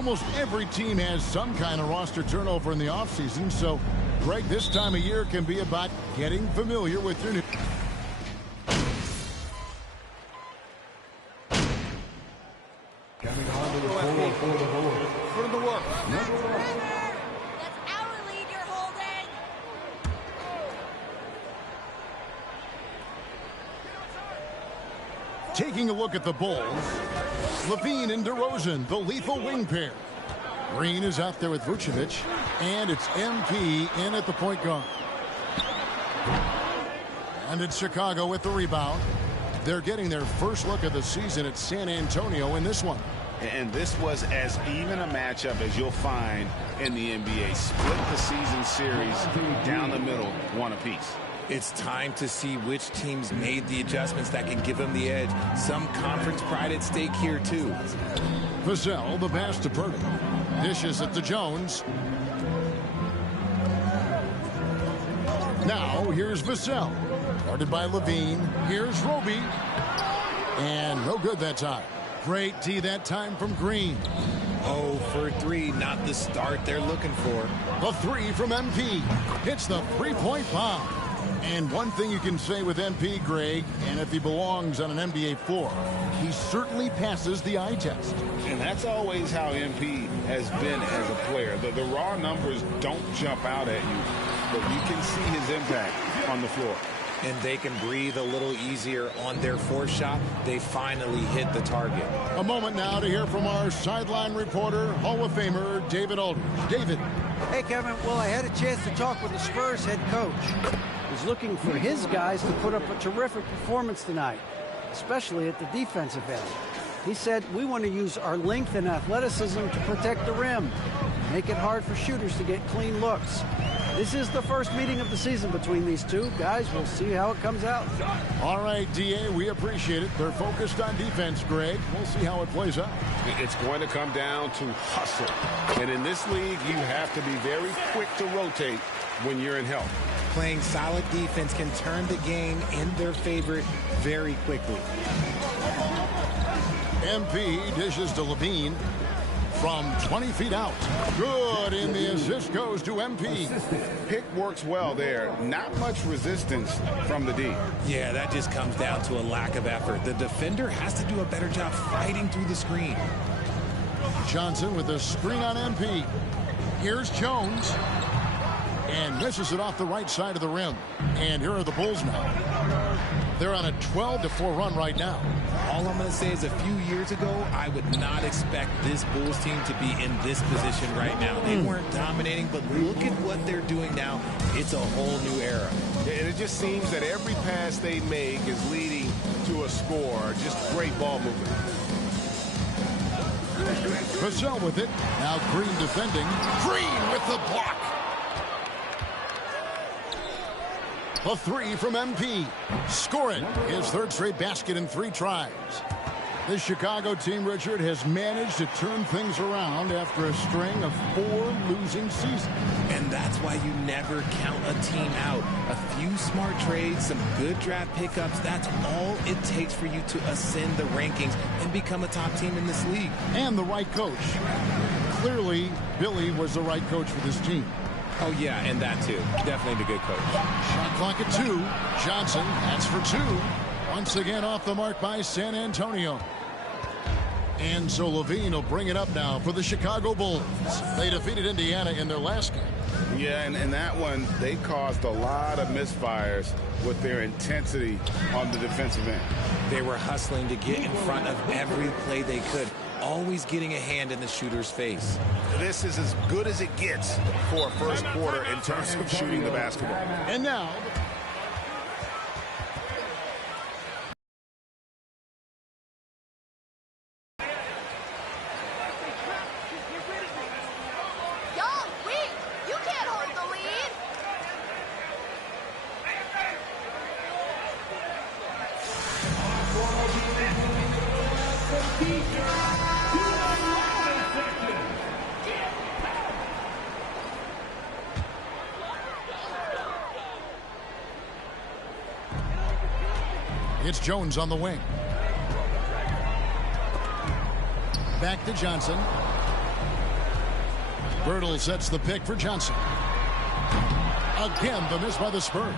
Almost every team has some kind of roster turnover in the offseason, so, Greg, this time of year can be about getting familiar with your new... Coming on to the floor for the Bulls. Put in the work. That's our lead you're holding. Taking a look at the Bulls, LaVine and DeRozan, the lethal wing pair. Green is out there with Vucevic, and it's MP in at the point guard. And it's Chicago with the rebound. They're getting their first look of the season at San Antonio in this one. And this was as even a matchup as you'll find in the NBA. Split the season series down the middle, one apiece. It's time to see which teams made the adjustments that can give them the edge. Some conference pride at stake here, too. Vassell, the pass to Purdy. Dishes it to Jones. Now, here's Vassell. Guarded by LaVine. Here's Roby. And no good that time. Great D that time from Green. 0 for 3, not the start they're looking for. The three from MP. Hits the three-point bomb. And one thing you can say with MP, Greg, and if he belongs on an NBA floor, he certainly passes the eye test. And that's always how MP has been as a player. The raw numbers don't jump out at you, but you can see his impact on the floor. And they can breathe a little easier on their fourth shot. They finally hit the target. A moment now to hear from our sideline reporter, Hall of Famer David Aldridge. David. Hey, Kevin. Well, I had a chance to talk with the Spurs head coach. He's looking for his guys to put up a terrific performance tonight, especially at the defensive end. He said, we want to use our length and athleticism to protect the rim, make it hard for shooters to get clean looks. This is the first meeting of the season between these two. Guys, we'll see how it comes out. All right, D.A., we appreciate it. They're focused on defense, Greg. We'll see how it plays out. It's going to come down to hustle. And in this league, you have to be very quick to rotate when you're in help. Playing solid defense can turn the game in their favor very quickly. MP dishes to LaVine from 20 feet out. Good, and the assist goes to MP. Pick works well there. Not much resistance from the D. Yeah, that just comes down to a lack of effort. The defender has to do a better job fighting through the screen. Johnson with a screen on MP. Here's Jones. And misses it off the right side of the rim. And here are the Bulls now. They're on a 12-4 run right now. All I'm going to say is a few years ago, I would not expect this Bulls team to be in this position right now. They weren't dominating, but look at what they're doing now. It's a whole new era. And it just seems that every pass they make is leading to a score. Just great ball movement. Vassell with it. Now Green defending. Green with the block. A three from MP. Scoring his third straight basket in 3 tries. The Chicago team, Richard, has managed to turn things around after a string of 4 losing seasons. And that's why you never count a team out. A few smart trades, some good draft pickups, that's all it takes for you to ascend the rankings and become a top team in this league. And the right coach. Clearly, Billy was the right coach for this team. Oh, yeah, and that, too. Definitely the good coach. Shot clock at 2. Johnson, that's for 2. Once again off the mark by San Antonio. And so LaVine will bring it up now for the Chicago Bulls. They defeated Indiana in their last game. Yeah, and that one, they caused a lot of misfires with their intensity on the defensive end. They were hustling to get in front of every play they could, always getting a hand in the shooter's face. This is as good as it gets for a first quarter in terms of shooting the basketball. And now... Y'all, wait! You can't hold the lead! It's Jones on the wing. Back to Johnson. Bertle sets the pick for Johnson. Again, the miss by the Spurs.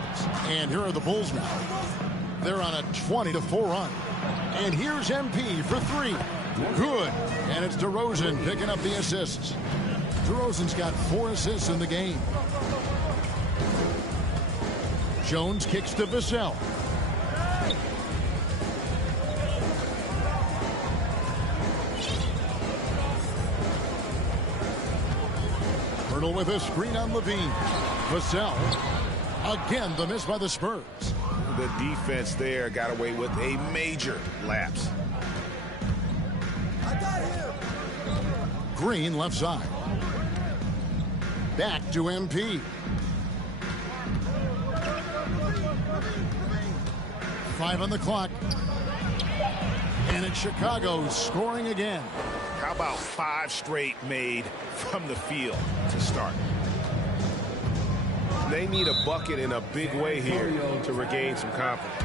And here are the Bulls now. They're on a 20-4 run. And here's MP for three. Good. And it's DeRozan picking up the assists. DeRozan's got 4 assists in the game. Jones kicks to Vassell. Bertle with a screen on Levine. Vassell. Again, the miss by the Spurs. The defense there got away with a major lapse. Green left side. Back to MP. Five on the clock. And it's Chicago scoring again. How about 5 straight made from the field to start? They need a bucket in a big way here to regain some confidence.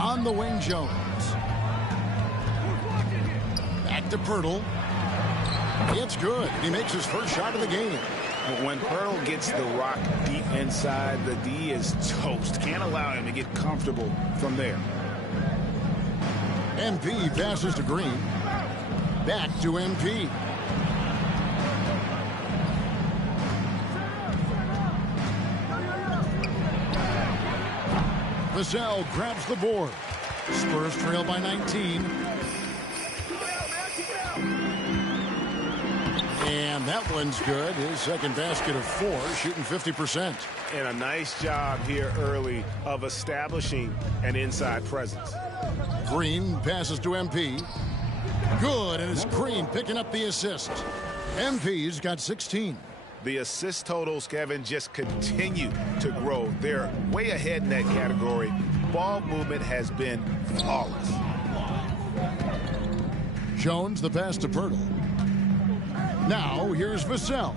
On the wing, Jones. Back to Bertle. It's good. He makes his first shot of the game. When Bertle gets the rock deep inside, the D is toast. Can't allow him to get comfortable from there. MP passes to Green. Back to MP. Vassell grabs the board. Spurs trail by 19. And that one's good. His second basket of 4, shooting 50%. And a nice job here early of establishing an inside presence. Green passes to MP. Good, and it's Green picking up the assist. MP's got 16. The assist totals, Kevin, just continue to grow. They're way ahead in that category. Ball movement has been flawless. Jones, the pass to Bertle. Now, here's Vassell.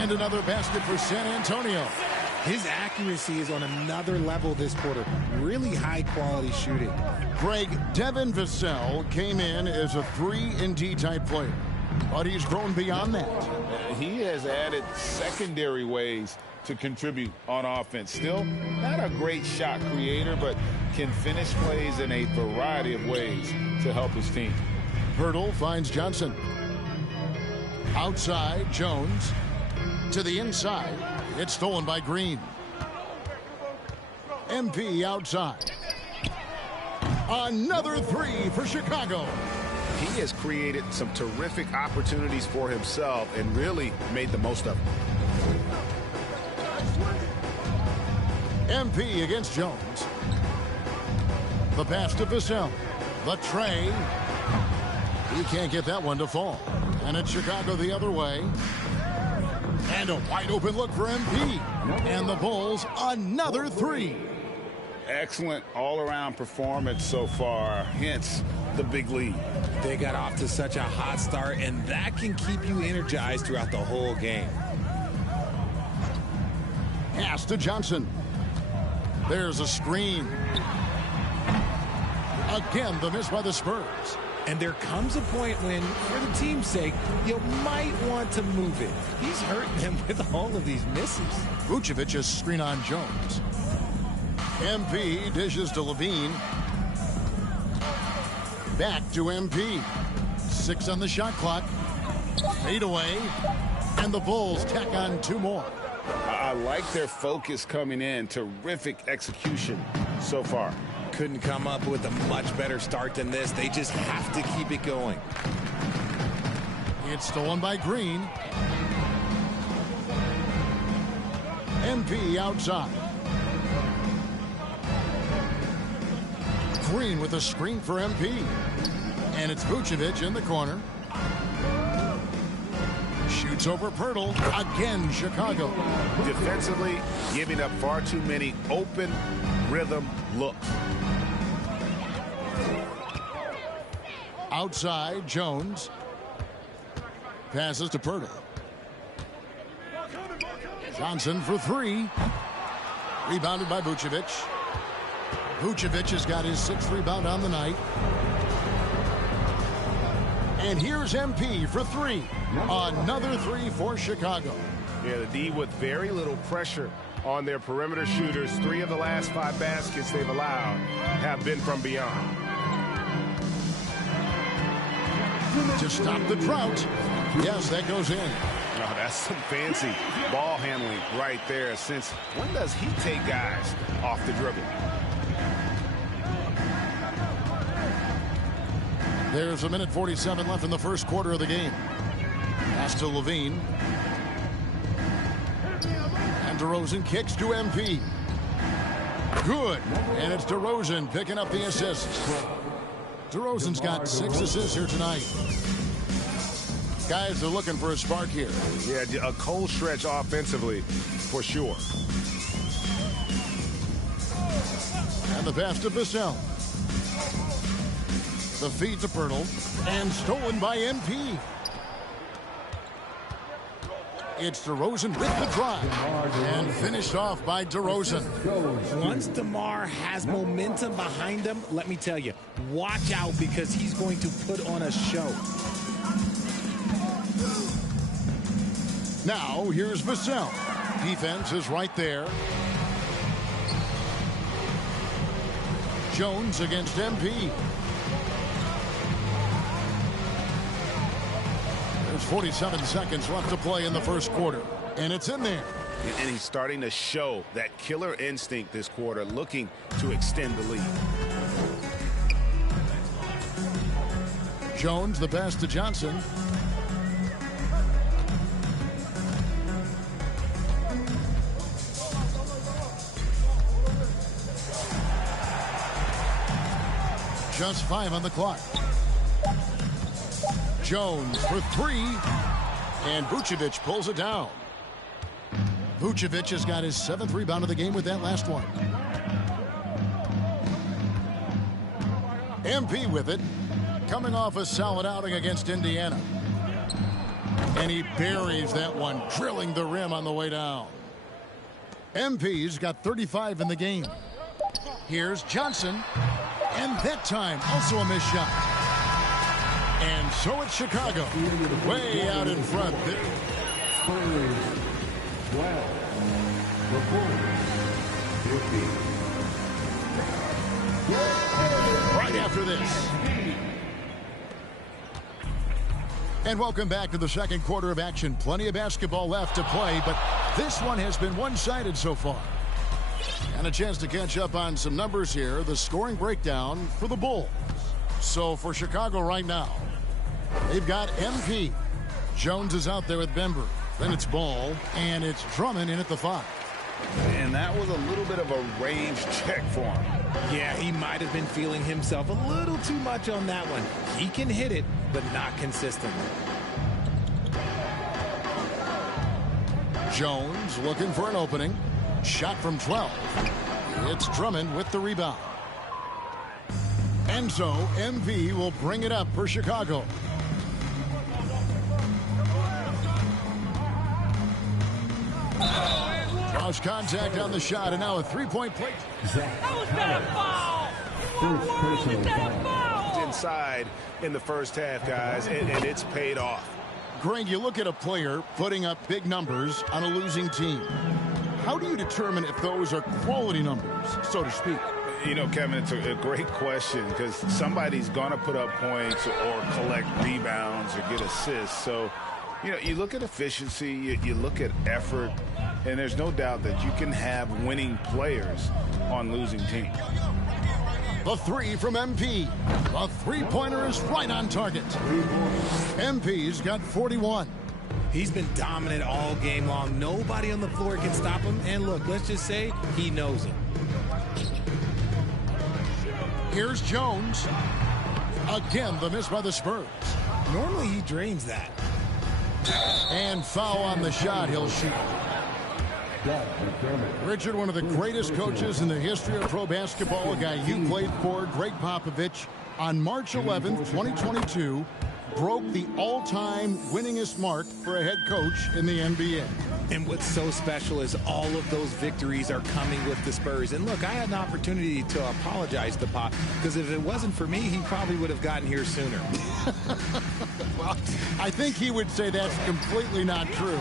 And another basket for San Antonio. His accuracy is on another level this quarter. Really high-quality shooting. Greg, Devin Vassell came in as a 3-and-D type player, but he's grown beyond that. He has added secondary ways to contribute on offense. Still not a great shot creator, but can finish plays in a variety of ways to help his team. Bertle finds Johnson. Outside, Jones. To the inside. It's stolen by Green. MP outside. Another 3 for Chicago. He has created some terrific opportunities for himself and really made the most of them. MP against Jones. The pass to Vassell. The tray. He can't get that one to fall. And it's Chicago the other way. And a wide open look for MP. And the Bulls another 3. Excellent all-around performance so far, hence the big lead. They got off to such a hot start, and that can keep you energized throughout the whole game. Pass to Johnson. There's a screen. Again, the miss by the Spurs. And there comes a point when, for the team's sake, you might want to move it. He's hurting them with all of these misses. Vucevic is screen on Jones. MP dishes to Levine. Back to MP. 6 on the shot clock. Fade away. And the Bulls tack on 2 more. I like their focus coming in. Terrific execution so far. Couldn't come up with a much better start than this. They just have to keep it going. It's stolen by Green. MP outside. Green with a screen for MP. And it's Vucevic in the corner. Shoots over Bertle. Again, Chicago. Defensively, giving up far too many open rhythm looks. Outside, Jones. Passes to Pirtle. Johnson for three. Rebounded by Vucevic. Vucevic has got his 6th rebound on the night. And here's MP for three. Another three for Chicago. Yeah, the D with very little pressure on their perimeter shooters. 3 of the last 5 baskets they've allowed have been from beyond. To stop the drought. Yes, that goes in. Oh, that's some fancy ball handling right there. Since when does he take guys off the dribble? There's 1:47 left in the first quarter of the game. Pass to Levine. And DeRozan kicks to MP. Good. And it's DeRozan picking up the assists. DeRozan's got 6 assists here tonight. Guys are looking for a spark here. Yeah, a cold stretch offensively for sure. And the pass to Vassell. The feed to Pirtle. And stolen by MP. It's DeRozan with the drive. And finished off by DeRozan. Once DeMar has momentum behind him, let me tell you, watch out because he's going to put on a show. Now, here's Vassell. Defense is right there. Jones against MP. There's 47 seconds left to play in the first quarter. And it's in there. And he's starting to show that killer instinct this quarter, looking to extend the lead. Jones, the pass to Johnson. Just 5 on the clock. Jones for three. And Vucevic pulls it down. Vucevic has got his 7th rebound of the game with that last one. MP with it. Coming off a solid outing against Indiana. And he buries that one, drilling the rim on the way down. MP's got 35 in the game. Here's Johnson. And that time, also a missed shot. And so it's Chicago, way out in front. Right after this. And welcome back to the second quarter of action. Plenty of basketball left to play, but this one has been one-sided so far. And a chance to catch up on some numbers here. The scoring breakdown for the Bulls. So for Chicago right now, they've got MP. Jones is out there with Bembry. Then it's Ball, and it's Drummond in at the 5. And that was a little bit of a range check for him. Yeah, he might have been feeling himself a little too much on that one. He can hit it, but not consistently. Jones looking for an opening. Shot from 12. It's Drummond with the rebound. And so MV will bring it up for Chicago. Lost contact on the shot, and now a three-point play. That was not a foul! What was that a foul? Inside in the first half, guys, and it's paid off. Greg, you look at a player putting up big numbers on a losing team. How do you determine if those are quality numbers, so to speak? You know, Kevin, it's a great question because somebody's going to put up points or collect rebounds or get assists. So, you know, you look at efficiency, you look at effort, and there's no doubt that you can have winning players on losing teams. The three from MP. The three-pointer is right on target. MP's got 41. He's been dominant all game long. Nobody on the floor can stop him. And look, let's just say he knows it. Here's Jones. Again, the miss by the Spurs. Normally he drains that. And foul on the shot. He'll shoot. Doug McDermott. Richard, one of the greatest coaches in the history of pro basketball, a guy you played for, Greg Popovich, on March 11th, 2022, broke the all-time winningest mark for a head coach in the NBA. And what's so special is all of those victories are coming with the Spurs. And look, I had an opportunity to apologize to Pop, because if it wasn't for me, he probably would have gotten here sooner. Well, I think he would say that's completely not true.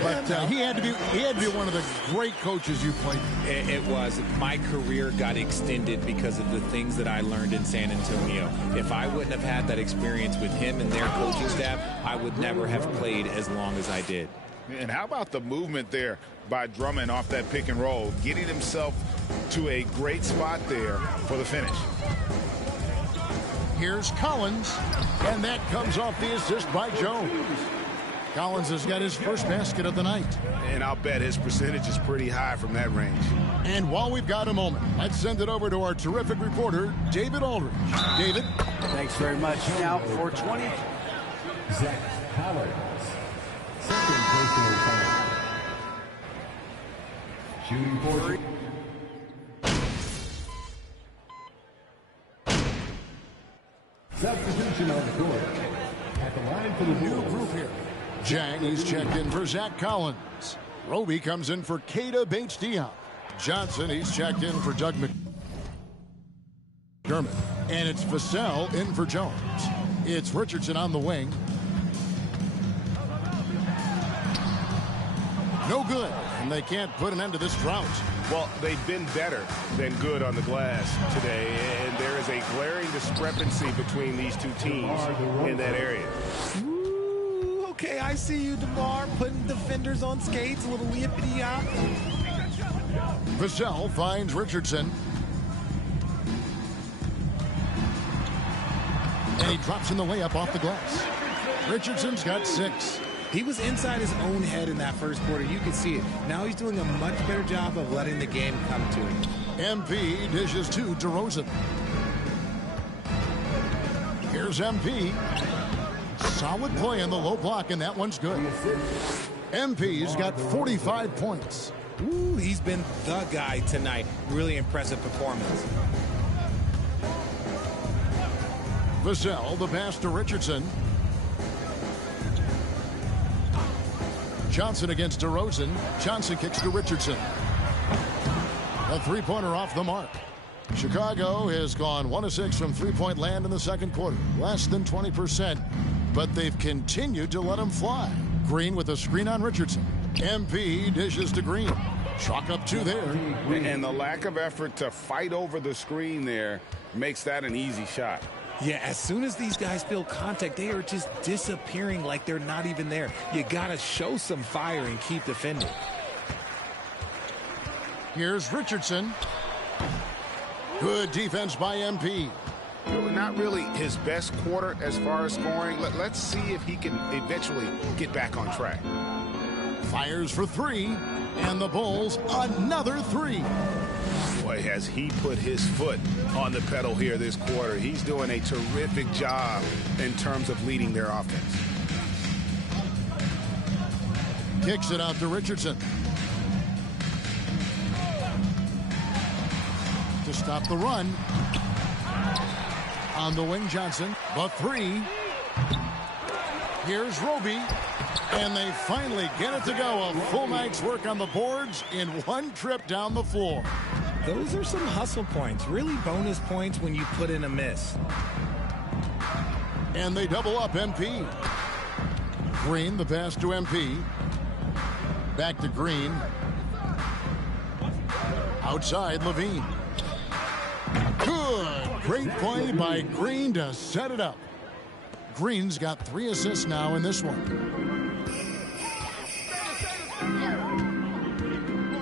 But he had to be one of the great coaches you played for. It was. My career got extended because of the things that I learned in San Antonio. If I wouldn't have had that experience with him and their coaching staff, I would never have played as long as I did. And how about the movement there by Drummond off that pick and roll, getting himself to a great spot there for the finish. Here's Collins, and that comes off the assist by Jones. Collins has got his first basket of the night. And I'll bet his percentage is pretty high from that range. And while we've got a moment, let's send it over to our terrific reporter, David Aldridge. David. Thanks very much. Now, 420. Zach Collins. Second personal foul. Shooting forward. Substitution on the court. At the line for the New group here. Jang, he's checked in for Zach Collins. Roby comes in for Keita Bates-Diop. Johnson, he's checked in for Doug McDermott. And it's Vassell in for Jones. It's Richardson on the wing. No good, and they can't put an end to this drought. Well, they've been better than good on the glass today, and there is a glaring discrepancy between these two teams in that area. Ooh, okay, I see you, DeMar, putting defenders on skates, a little yippity-yop. Vassell finds Richardson. And he drops in the layup off the glass. Richardson's got 6. He was inside his own head in that first quarter. You could see it. Now he's doing a much better job of letting the game come to him. MP dishes to DeRozan. Here's MP. Solid play in the low block, and that one's good. MP's got 45 points. Ooh, he's been the guy tonight. Really impressive performance. Vassell, the pass to Richardson. Johnson against DeRozan. Johnson kicks to Richardson. A three-pointer off the mark. Chicago has gone 1 of 6 from three-point land in the second quarter. Less than 20%, but they've continued to let them fly. Green with a screen on Richardson. MP dishes to Green. Chalk up 2 there. And the lack of effort to fight over the screen there makes that an easy shot. Yeah, as soon as these guys feel contact, they are just disappearing like they're not even there. You got to show some fire and keep defending. Here's Richardson. Good defense by MP. Not really his best quarter as far as scoring. Let's see if he can eventually get back on track. Fires for 3, and the Bulls another 3. Boy, has he put his foot on the pedal here this quarter. He's doing a terrific job in terms of leading their offense. Kicks it out to Richardson. To stop the run. On the wing, Johnson. The 3. Here's Roby. And they finally get it to go. A full night's work on the boards in one trip down the floor. Those are some hustle points. Really bonus points when you put in a miss. And they double up MP. Green, the pass to MP. Back to Green. Outside, Levine. Good. Great play by Green to set it up. Green's got 3 assists now in this one.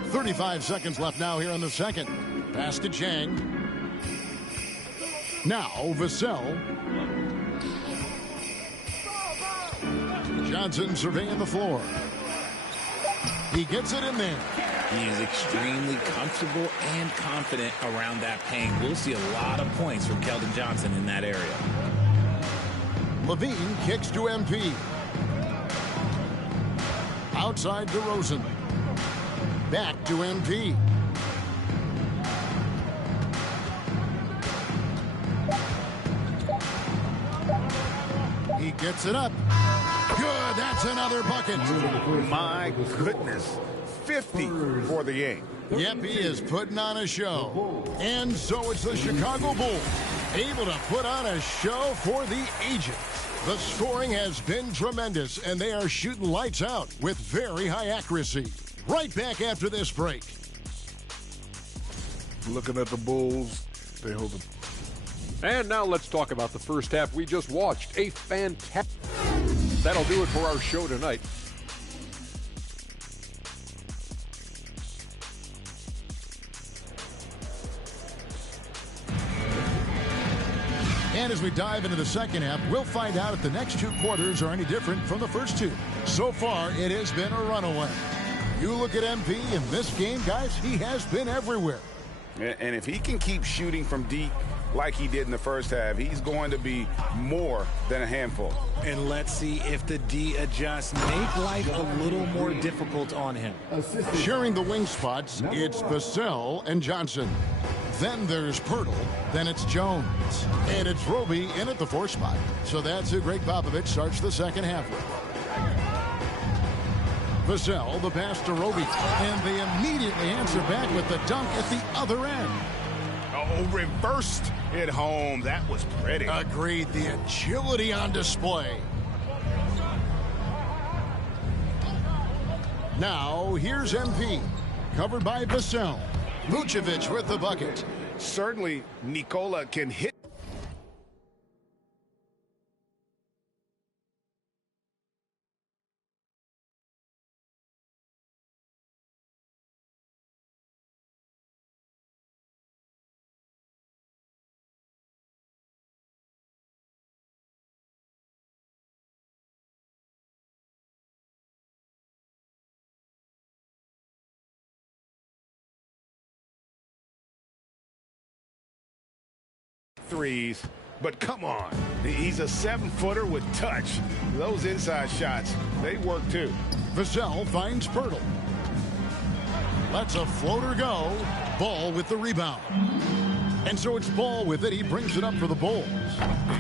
35 seconds left now here in the second. Pass to Chang. Now Vassell. Johnson surveying the floor. He gets it in there. He is extremely comfortable and confident around that paint. We'll see a lot of points from Keldon Johnson in that area. Levine kicks to MP. Outside DeRozan. Back to MP. He gets it up. Good. That's another bucket. My goodness. 50 for the game. Yep, he is putting on a show. And so it's the Chicago Bulls able to put on a show for the ages. The scoring has been tremendous, and they are shooting lights out with very high accuracy. Right back after this break. Looking at the Bulls, they hold it. And now let's talk about the first half we just watched. A fantastic. That'll do it for our show tonight. And as we dive into the second half, we'll find out if the next two quarters are any different from the first two. So far, it has been a runaway. You look at MP in this game, guys, he has been everywhere. And if he can keep shooting from deep like he did in the first half, he's going to be more than a handful. And let's see if the D adjusts, make life a little more difficult on him. Sharing the wing spots, it's Vassell and Johnson. Then there's Pirtle, then it's Jones. And it's Roby in at the 4 spot. So that's who Greg Popovich starts the second half with. Vassell, the pass to Roby. And they immediately answer back with the dunk at the other end. Oh, reversed it home. That was pretty. Agreed. The agility on display. Now, here's MP. Covered by Vassell. Vucevic with the bucket. Certainly, Nikola can hit. Threes, but come on, he's a 7-footer with touch. Those inside shots, they work too. Vassell finds Pirtle. Lets a floater go. Ball with the rebound. And so it's Ball with it. He brings it up for the Bulls.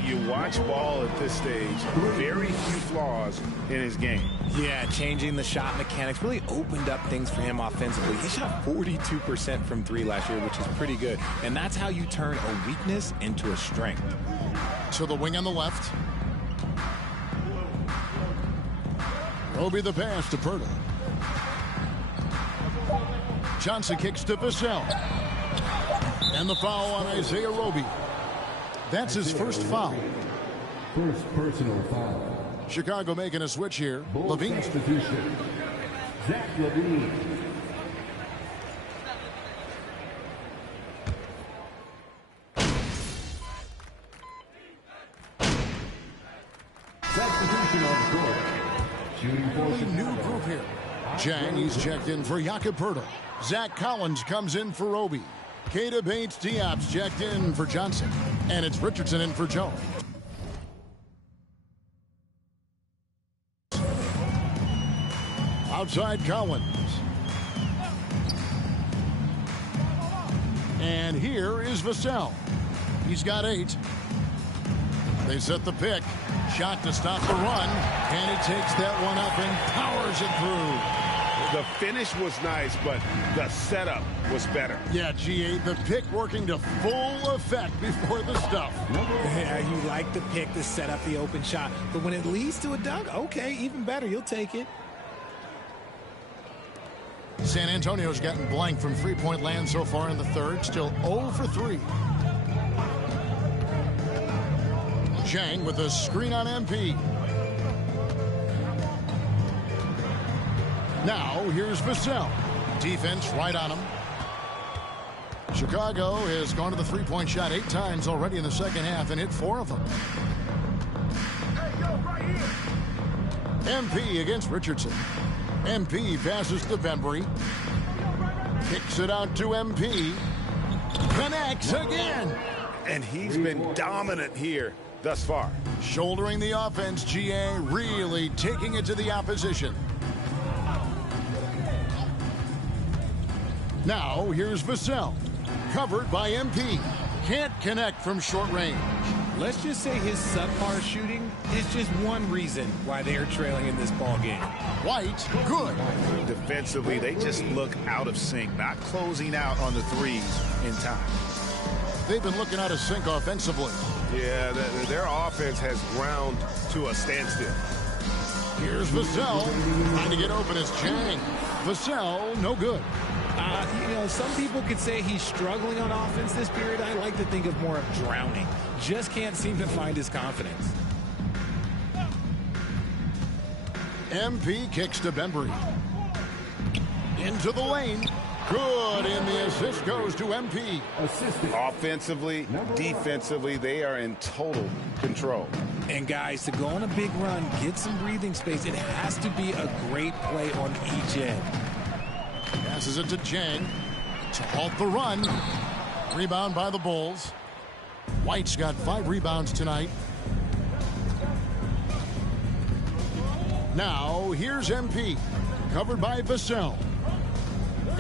You watch Ball at this stage, very few flaws in his game. Yeah, changing the shot mechanics really opened up things for him offensively. He shot 42% from 3 last year, which is pretty good. And that's how you turn a weakness into a strength. To the wing on the left. Roby the pass to Pirtle. Johnson kicks to Vassell. And the foul on Isaiah Roby. That's his first foul. First personal foul. Chicago making a switch here. LaVine. Substitution. Zach LaVine. Substitution on court. Shooting force. New group here. Jang, he's checked in for Jakob Pirtle. Zach Collins comes in for Roby. Keita Bates-Diop's checked in for Johnson. And it's Richardson in for Jones. Outside Collins. And here is Vassell. He's got 8. They set the pick. Shot to stop the run. And he takes that one up and powers it through. The finish was nice, but the setup was better. Yeah, G8, the pick working to full effect before the stuff. Yeah, you like the pick to set up the open shot. But when it leads to a dunk, okay, even better. You'll take it. San Antonio's gotten blank from three-point land so far in the third. Still 0 for 3. Jang with a screen on MP. Now, here's Vassell. Defense right on him. Chicago has gone to the three-point shot 8 times already in the second half and hit 4 of them. MP against Richardson. MP passes to Bembry. Kicks it out to MP. Connects again. And he's been dominant here thus far. Shouldering the offense, GA really taking it to the opposition. Now here's Vassell. Covered by MP. Can't connect from short range. Let's just say his subpar shooting is just one reason why they are trailing in this ball game. White, good. Defensively, they just look out of sync, not closing out on the threes in time. They've been looking out of sync offensively. Yeah, their offense has ground to a standstill. Here's Vassell. Trying to get open as Chang. Vassell, no good. You know, some people could say he's struggling on offense this period. I like to think of more of drowning. Just can't seem to find his confidence. MP kicks to Bembry. Into the lane. Good, and the assist goes to MP. Offensively, defensively, they are in total control. And guys, to go on a big run, get some breathing space, it has to be a great play on each end. Passes it to Chang to halt the run. Rebound by the Bulls. White's got 5 rebounds tonight. Now, here's MP. Covered by Vassell.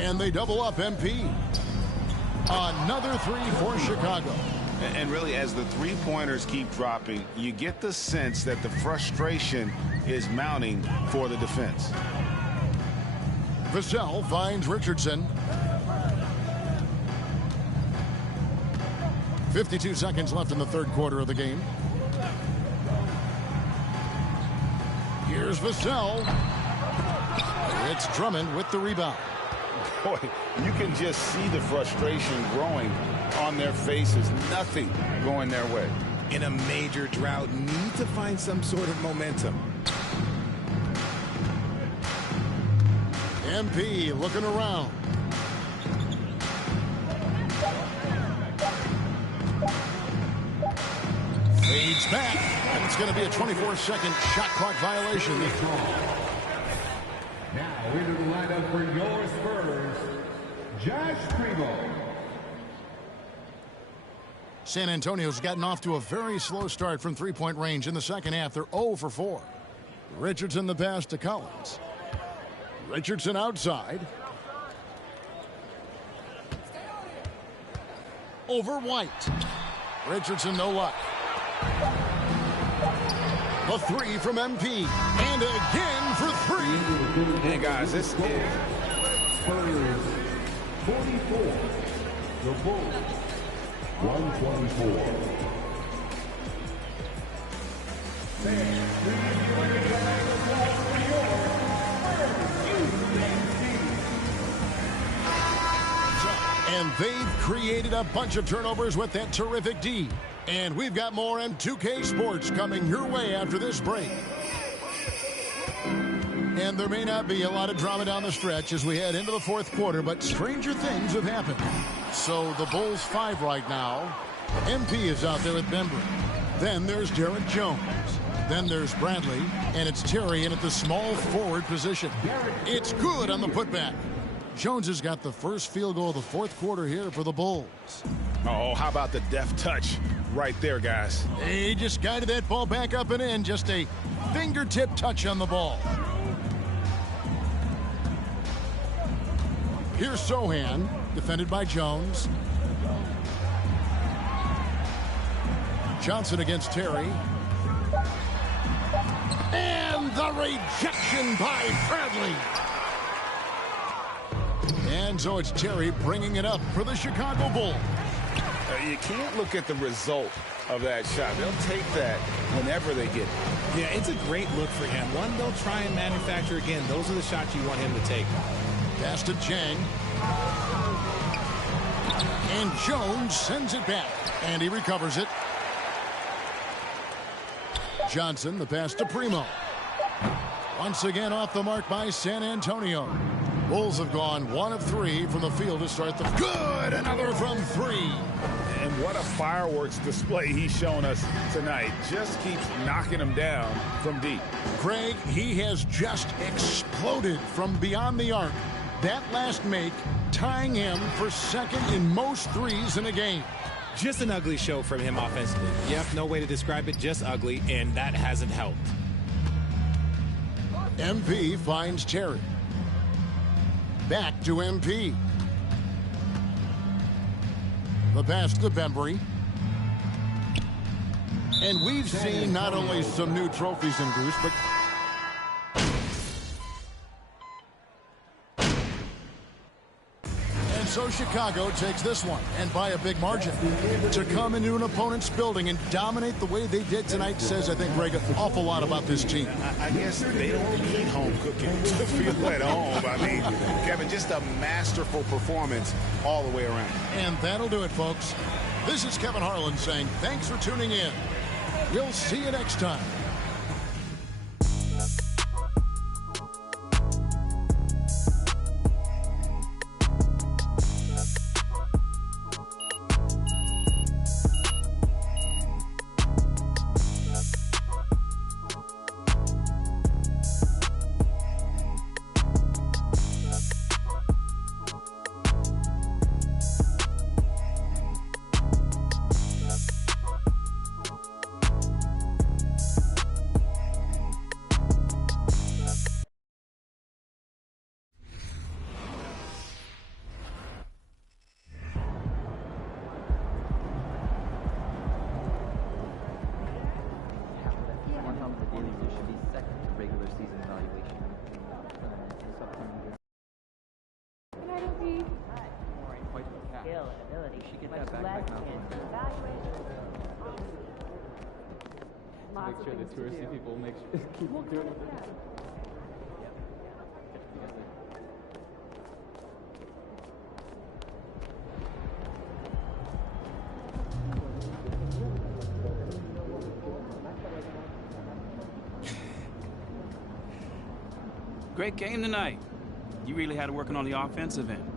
And they double up MP. Another 3 for Chicago. And really, as the three-pointers keep dropping, you get the sense that the frustration is mounting for the defense. Vassell finds Richardson. 52 seconds left in the third quarter of the game. Here's Vassell. It's Drummond with the rebound. Boy, you can just see the frustration growing on their faces. Nothing going their way. In a major drought, need to find some sort of momentum. MP looking around. Fades back, and it's going to be a 24-second shot clock violation. Now into the lineup for your Spurs, Josh Primo. San Antonio's gotten off to a very slow start from three-point range in the second half. They're 0 for 4. Richardson the pass to Collins. Richardson outside. Over White. Richardson no luck. A 3 from MP. And again for 3. Hey guys, this is Spurs 44. The Bulls 124. And they've created a bunch of turnovers with that terrific D. And we've got more M2K Sports coming your way after this break. And there may not be a lot of drama down the stretch as we head into the fourth quarter, but stranger things have happened. So the Bulls 5 right now. MP is out there with Bembry. Then there's Derek Jones. Then there's Bradley. And it's Terry in at the small forward position. It's good on the putback. Jones has got the first field goal of the fourth quarter here for the Bulls. Oh, how about the deft touch right there, guys? He just guided that ball back up and in. Just a fingertip touch on the ball. Here's Sohan, defended by Jones. Johnson against Terry. And the rejection by Bradley. And so it's Terry bringing it up for the Chicago Bulls. You can't look at the result of that shot. They'll take that whenever they get it. Yeah, it's a great look for him. One they'll try and manufacture again. Those are the shots you want him to take. Pass to Chang. And Jones sends it back. And he recovers it. Johnson, the pass to Primo. Once again off the mark by San Antonio. Bulls have gone 1 of 3 from the field to start the... Good! Another from 3. And what a fireworks display he's shown us tonight. Just keeps knocking them down from deep. Craig, he has just exploded from beyond the arc. That last make tying him for second in most threes in a game. Just an ugly show from him offensively. Yep, no way to describe it, just ugly, and that hasn't helped. MP finds Terry. Back to MP. The pass to Bembry. And we've seen not only some new trophies in Goose, but so Chicago takes this one, and by a big margin. To come into an opponent's building and dominate the way they did tonight says, I think, Greg, an awful lot about this team. I guess they don't need home cooking to feel at home. I mean, Kevin, just a masterful performance all the way around. And that'll do it, folks. This is Kevin Harlan saying thanks for tuning in. We'll see you next time. Make sure the touristy people keep doing it. Great game tonight. You really had it working on the offensive end.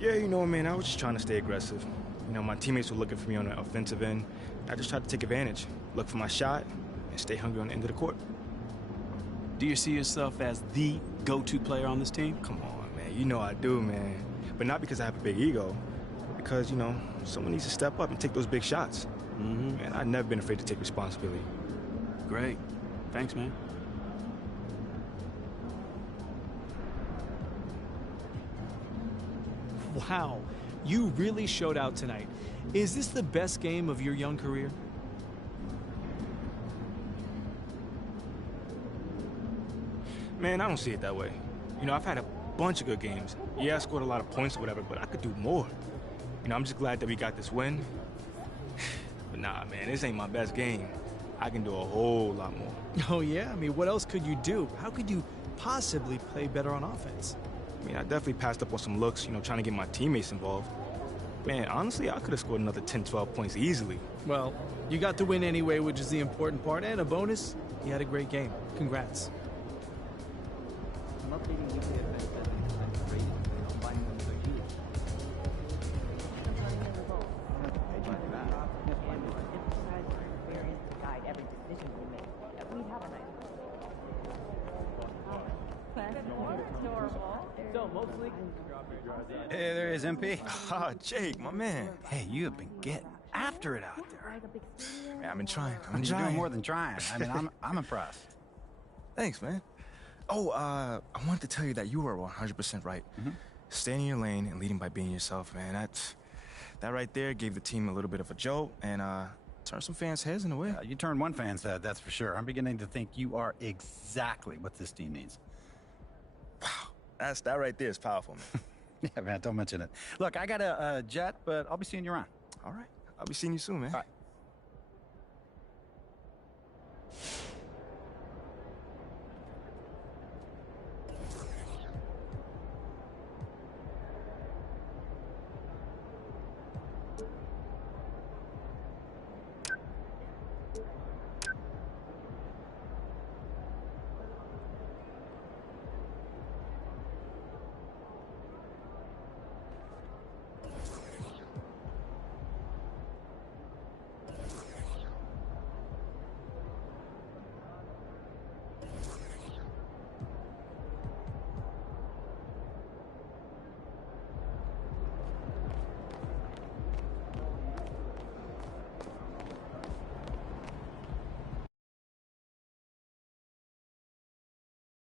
Yeah, you know, man, I was just trying to stay aggressive. You know, my teammates were looking for me on the offensive end. I just tried to take advantage, look for my shot, and stay hungry on the end of the court. Do you see yourself as the go-to player on this team? Come on, man. You know I do, man. But not because I have a big ego, but because, you know, someone needs to step up and take those big shots. Man, I've never been afraid to take responsibility. Great. Thanks, man. Wow, you really showed out tonight. Is this the best game of your young career? Man, I don't see it that way. You know, I've had a bunch of good games. Yeah, I scored a lot of points or whatever, but I could do more. You know, I'm just glad that we got this win. But nah, man, this ain't my best game. I can do a whole lot more. Oh, yeah? I mean, what else could you do? How could you possibly play better on offense? I mean, I definitely passed up on some looks, you know, trying to get my teammates involved. Man, honestly, I could have scored another 10, 12 points easily. Well, you got to win anyway, which is the important part. And a bonus, you had a great game. Congrats. Hey, there is MP. Ah, Jake, my man. Hey, you have been getting after it out there. Man, I've been trying. You're doing more than trying. I mean, I'm impressed. Thanks, man. Oh, I wanted to tell you that you were 100% right. Staying in your lane and leading by being yourself, man. That right there gave the team a little bit of a jolt and turned some fans' heads in a way. You turned one fan's head, that's for sure. I'm beginning to think you are exactly what this team needs. Wow, that right there is powerful, man. Yeah, man, don't mention it. Look, I got a jet, but I'll be seeing you around. All right. I'll be seeing you soon, man. All right.